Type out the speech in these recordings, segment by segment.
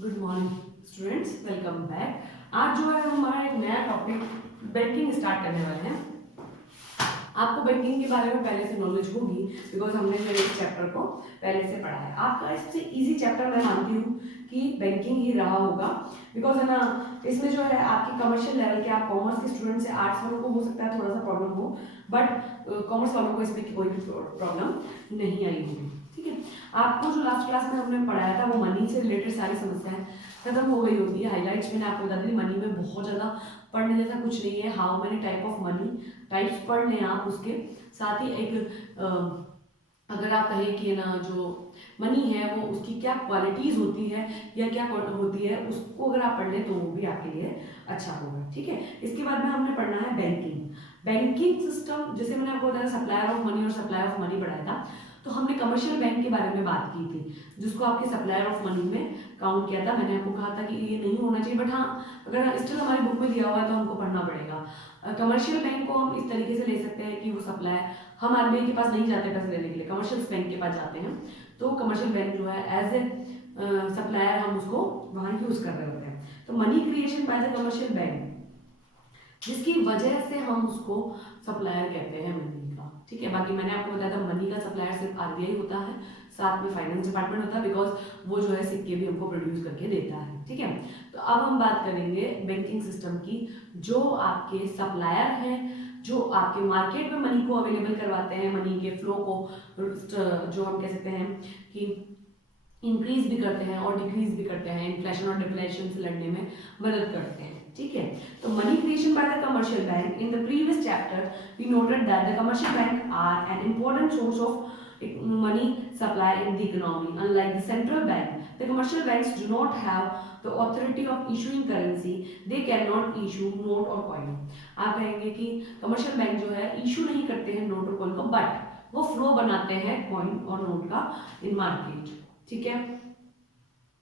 Good morning students, welcome back. आज जो है हमारा एक नया टॉपिक बैंकिंग स्टार्ट करने वाले हैं। आपको बैंकिंग के बारे में पहले से नॉलेज होगी बिकॉज हमने जो इस चैप्टर को पहले से पढ़ा है। आपका इससे इजी चैप्टर मैं मानती हूँ कि बैंकिंग ही रहा होगा बिकॉज है ना, इसमें जो है आपकी कमर्शियल लेवल के, आप कॉमर्स के स्टूडेंट से आर्ट्स वालों को हो सकता है थोड़ा सा प्रॉब्लम हो, बट कॉमर्स वालों को इसमें कोई भी प्रॉब्लम नहीं आई होगी। ठीक है, आपको जो लास्ट क्लास में हमने पढ़ाया था वो मनी से रिलेटेड सारी समस्याएं खत्म हो गई होती है। हाईलाइट्स मैंने आपको बता दी, मनी में बहुत ज़्यादा पढ़ने जैसा कुछ नहीं है। How many type of money types पढ़ लें आप, उसके साथ ही एक अगर आप कहें कि ना जो मनी है वो उसकी क्या क्वालिटीज़ होती है या क्या होती है, उसको अगर आप पढ़ लें तो वो भी आपके लिए अच्छा होगा। ठीक है, इसके बाद में हमने पढ़ना है बैंकिंग सिस्टम। जैसे मैंने आपको बताया सप्लायर ऑफ मनी और सप्लाई ऑफ मनी पढ़ाया था, तो हमने कमर्शियल बैंक के बारे में बात की थी जिसको आपके सप्लायर ऑफ मनी में काउंट किया था। मैंने आपको कहा था कि ये नहीं होना चाहिए, बट हाँ अगर स्टिल हमारी बुक में दिया हुआ है तो हमको पढ़ना पड़ेगा। कमर्शियल बैंक को हम इस तरीके से ले सकते हैं कि वो सप्लायर, हम आरबीआई के पास नहीं जाते पैसे लेने के लिए, कमर्शियल बैंक के पास जाते हैं। तो कमर्शियल बैंक जो है एज ए सप्लायर हम उसको वहाँ यूज़ कर रहे होते हैं। तो money creation by the commercial bank, जिसकी वजह से हम उसको सप्लायर कहते हैं मनी का। ठीक है, बाकी मैंने आपको बताया था मनी का सप्लायर सिर्फ आरबीआई होता है, साथ में फाइनेंस डिपार्टमेंट होता है बिकॉज वो जो है सिक्के भी हमको प्रोड्यूस करके देता है। ठीक है, तो अब हम बात करेंगे बैंकिंग सिस्टम की। जो आपके सप्लायर हैं, जो आपके मार्केट में मनी को अवेलेबल करवाते हैं, मनी के फ्लो को जो हम कह सकते हैं कि इंक्रीज भी करते हैं और डिक्रीज भी करते हैं, इन्फ्लेशन और डिफ्लेशन से लड़ने में मदद करते हैं। ठीक है, तो money creation by the commercial bank, in the previous chapter we noted that the commercial bank are an important source of money supply in the economy. Unlike the central bank, the commercial banks do not have the authority of issuing currency. They cannot issue note or coin. आप कहेंगे कि commercial bank जो है issue नहीं करते हैं note और coin को, बट वो फ्लो बनाते हैं कॉइन और नोट का इन मार्केट। ठीक है,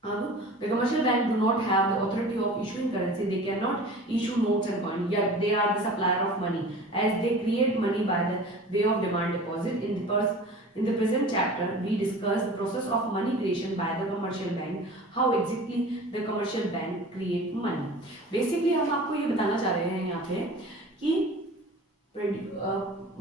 अब the commercial bank do not have the authority of issuing currency. They cannot issue notes and coin, yet they are the supplier of money as they create money by the way of demand deposit. In the present chapter we discuss the process of money creation by the commercial bank, how exactly the commercial bank create money. Basically हम आपको ये बताना चाह रहे हैं यहाँ पे कि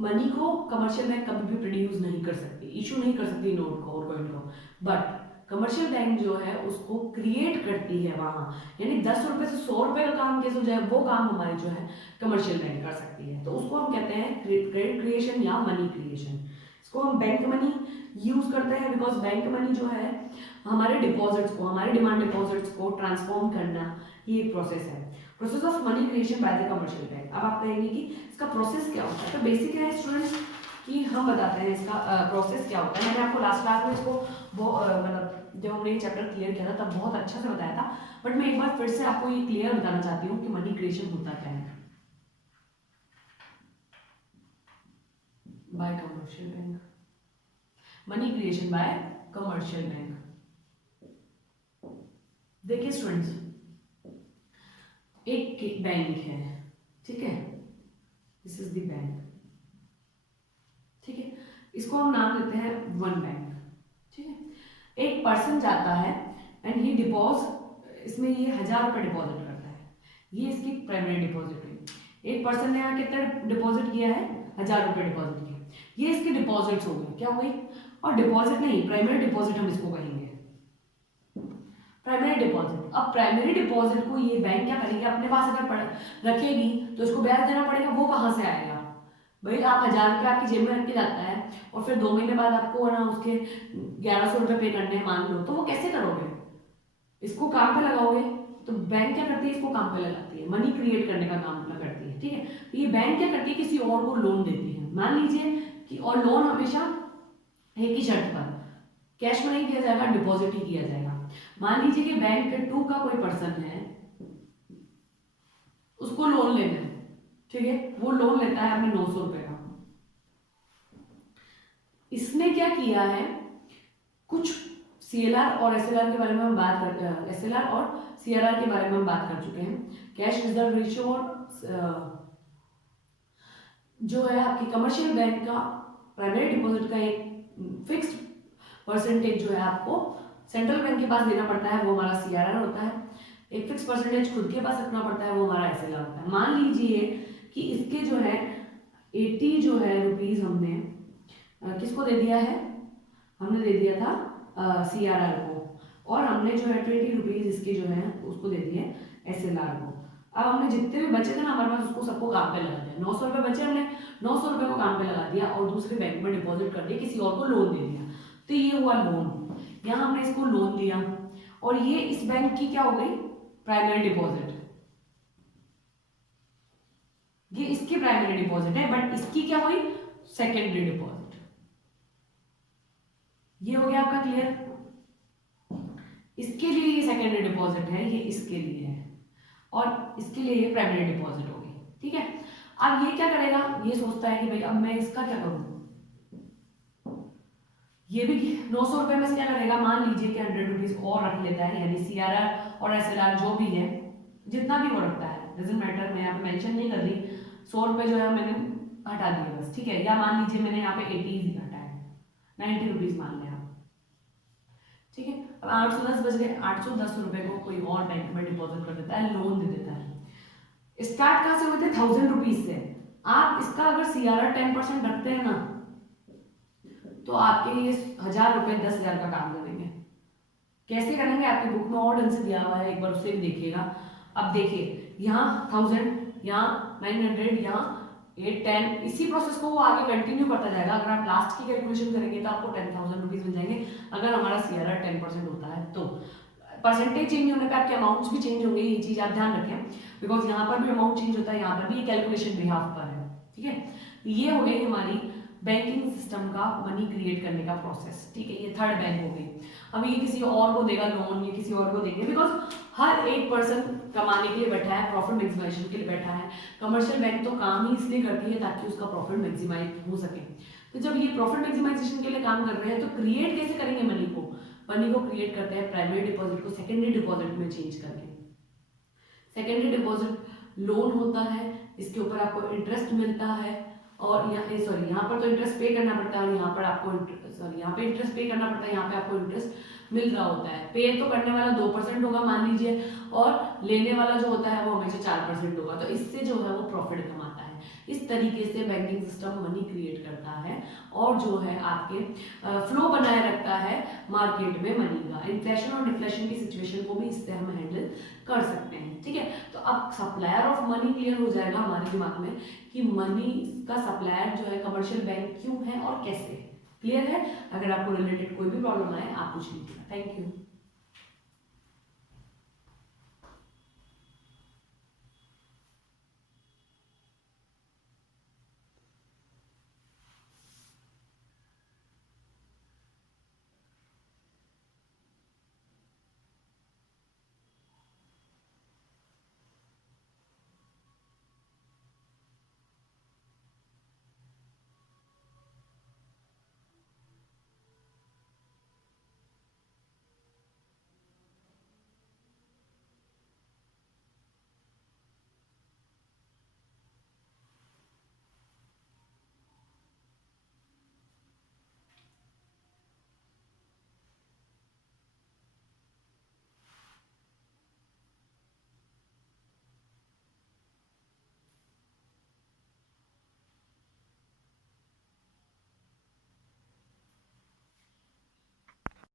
मनी को कमर्शियल बैंक कभी भी प्रोड्यूस नहीं कर सकती, इशू नहीं कर सकती नोट को और कॉइन को, बट कमर्शियल बैंक जो है उसको क्रिएट करती है वहाँ। यानी 10 रुपए से 100 रुपए का काम कैसे हो जाए वो काम हमारी जो है कमर्शियल बैंक कर सकती है। तो उसको हम कहते हैं क्रेडिट क्रिएशन या मनी क्रिएशन। इसको हम बैंक मनी यूज करते हैं बिकॉज बैंक मनी जो है हमारे डिपॉजिट्स को, हमारे डिमांड डिपॉजिट्स को ट्रांसफॉर्म करना, ये एक प्रोसेस है। Process of money creation by the commercial bank. अब आप कहेंगे कि इसका प्रोसेस क्या होता है, तो बेसिक है स्टूडेंट्स कि हम बताते हैं इसका प्रोसेस क्या होता है। मैंने आपको लास्ट क्लास में इसको मतलब जब हमने ये चैप्टर क्लियर किया था तब बहुत अच्छे से बताया था, बट मैं एक बार फिर से आपको ये क्लियर बताना चाहती हूँ कि मनी क्रिएशन होता क्या है bye commercial bank. Money creation bye commercial bank, देखिए स्टूडेंट्स, एक बैंक है, ठीक है, दिस इज द बैंक। ठीक है, इसको हम नाम देते हैं वन बैंक। ठीक है, एक पर्सन जाता है एंड ही डिपॉजिट, इसमें ये 1000 रुपये डिपॉजिट करता है, ये इसकी प्राइमरी डिपॉजिट हुई। एक पर्सन ने यहाँ कितना डिपॉजिट किया है, 1000 रुपये डिपॉजिट किया, ये इसके डिपॉजिट्स हो गए, क्या हुई, और डिपॉजिट नहीं प्राइमरी डिपॉजिट हम इसको कहेंगे, प्राइमरी डिपॉजिट। अब प्राइमरी डिपॉजिट को ये बैंक क्या करेगी, अपने पास अगर रखेगी तो इसको ब्याज देना पड़ेगा, वो कहाँ से आएगा भाई। आप 1000 रुपये आपकी जेब में रख के जाता है और फिर 2 महीने बाद आपको ना उसके 1100 रुपये पे करने हैं मान लो, तो वो कैसे करोगे, इसको काम पे लगाओगे। तो बैंक क्या करती है, इसको काम पे लगाती है, मनी क्रिएट करने का काम करती है। ठीक है, तो ये बैंक क्या करती है, किसी और को लोन देती है, मान लीजिए कि, और लोन हमेशा एक ही शर्त पर, कैश में नहीं दिया जाएगा, डिपॉजिट ही किया जाएगा। मान लीजिए कि बैंक 2 का कोई पर्सन है, उसको लोन लेना है, ठीक है, वो लोन लेता है अपने 900 रुपए का। इसने क्या किया है, कुछ सीएलआर और एसएलआर के बारे में हम बात कर, एसएलआर और सीआरआर के बारे में हम बात कर चुके हैं, कैश रिजर्व रेशियो, और जो है आपकी कमर्शियल बैंक का प्राइमरी डिपॉजिट का एक फिक्स्ड परसेंटेज जो है आपको सेंट्रल बैंक के पास देना पड़ता है वो हमारा CRR होता है, एक फिक्स परसेंटेज खुद के पास रखना पड़ता है वो हमारा SLR होता है। मान लीजिए कि इसके जो है 80 जो है रुपीज़ हमने किसको दे दिया है, हमने दे दिया था CRR को, और हमने जो है 20 रुपीज़ इसके जो है उसको दे दिए SLR को। अब हमने जितने भी बचे थे ना हमारे पास उसको सबको काम पे लगा दिया, 900 रुपये बचे, हमने 900 रुपये को काम पे लगा दिया और दूसरे बैंक में डिपॉजिट कर दिया, किसी और को लोन दे दिया। तो ये हुआ लोन, यहाँ हमने इसको लोन दिया और ये इस बैंक की क्या हो गई, प्राइमरी डिपॉजिट। ये इसकी प्राइमरी डिपॉजिट है बट इसकी क्या हुई, सेकेंडरी डिपॉजिट। ये हो गया आपका क्लियर। इसके लिए ये सेकेंडरी डिपॉजिट है, ये इसके लिए है, और इसके लिए ये प्राइमरी डिपॉजिट होगी। ठीक है, अब ये क्या करेगा, ये सोचता है कि भाई अब मैं इसका क्या करूं, ये भी 900 रुपये में से क्या करेगा, मान लीजिए कि 100 रुपीज और रख लेता है, यानी CRR और SLR जो भी है जितना भी वो रखता है, डजंट मैटर, मैं यहाँ पे मेंशन नहीं कर रही, 100 रुपये जो है मैंने हटा दिए बस। ठीक है, या मान लीजिए मैंने यहाँ पे 80 हटाया, 90 रुपीज मान लिया। ठीक है, अब 810 बच गए, 810 रुपये को कोई और बैंक में डिपॉजिट कर देता है, लोन दे देता है। स्टार्ट कहाँ से होते हैं, 1000 रुपीज से। आप इसका अगर CRR 10% रखते हैं ना तो आपके ये 1000 रुपये 10,000 का काम करेंगे। कैसे करेंगे, आपकी बुक में और ढंग से दिया हुआ है, एक बार उसे भी देखिएगा। अब देखिए यहाँ 1000, यहाँ 900, यहाँ 810, इसी प्रोसेस को वो आगे कंटिन्यू करता जाएगा। अगर आप लास्ट की कैलकुलेशन करेंगे तो आपको 10,000 रुपीज मिल जाएंगे, अगर हमारा CRR 10% होता है तो। परसेंटेज चेंज होने पे आपके अमाउंट्स भी चेंज होंगे, ये चीज आप ध्यान रखें, बिकॉज यहाँ पर भी अमाउंट चेंज होता है, यहाँ पर भी कैलकुलेशन बिहाफ पर है। ठीक है, ये हो गई हमारी बैंकिंग सिस्टम का मनी क्रिएट करने का प्रोसेस। ठीक है, ये थर्ड बैंक हो गई। अब ये किसी और को देगा लोन, ये किसी और को देंगे, बिकॉज हर एक पर्सन कमाने के लिए बैठा है, प्रॉफिट मैक्सिमाइजेशन के लिए बैठा है। कमर्शियल बैंक तो काम ही इसलिए करती है ताकि उसका प्रॉफिट मैक्सिमाइज हो सके। तो जब ये प्रॉफिट मैक्सिमाइजेशन के लिए काम कर रहे हैं तो क्रिएट कैसे करेंगे मनी को, मनी को क्रिएट करते हैं प्राइमरी डिपॉजिट को सेकेंडरी डिपॉजिट में चेंज करके। सेकेंडरी डिपॉजिट लोन होता है, इसके ऊपर आपको इंटरेस्ट मिलता है, और यहाँ पर तो इंटरेस्ट पे करना पड़ता है, और यहाँ पर आपको यहाँ पे इंटरेस्ट पे करना पड़ता है, यहाँ पे आपको इंटरेस्ट मिल रहा होता है। पे तो करने वाला 2% होगा मान लीजिए, और लेने वाला जो होता है वो हमेशा 4% होगा, तो इससे जो है वो प्रॉफिट कमाता है। इस तरीके से बैंकिंग सिस्टम मनी क्रिएट करता है और जो है आपके फ्लो बनाए रखता है मार्केट में मनी का। इन्फ्लेशन और डिफ्लेशन की सिचुएशन को भी इससे हम हैंडल कर सकते हैं। ठीक है, तो अब सप्लायर ऑफ मनी क्लियर हो जाएगा हमारे दिमाग में कि मनी का सप्लायर जो है कमर्शियल बैंक क्यों है और कैसे। क्लियर है, अगर आपको रिलेटेड कोई भी प्रॉब्लम आए आप पूछ लीजिएगा। Thank you.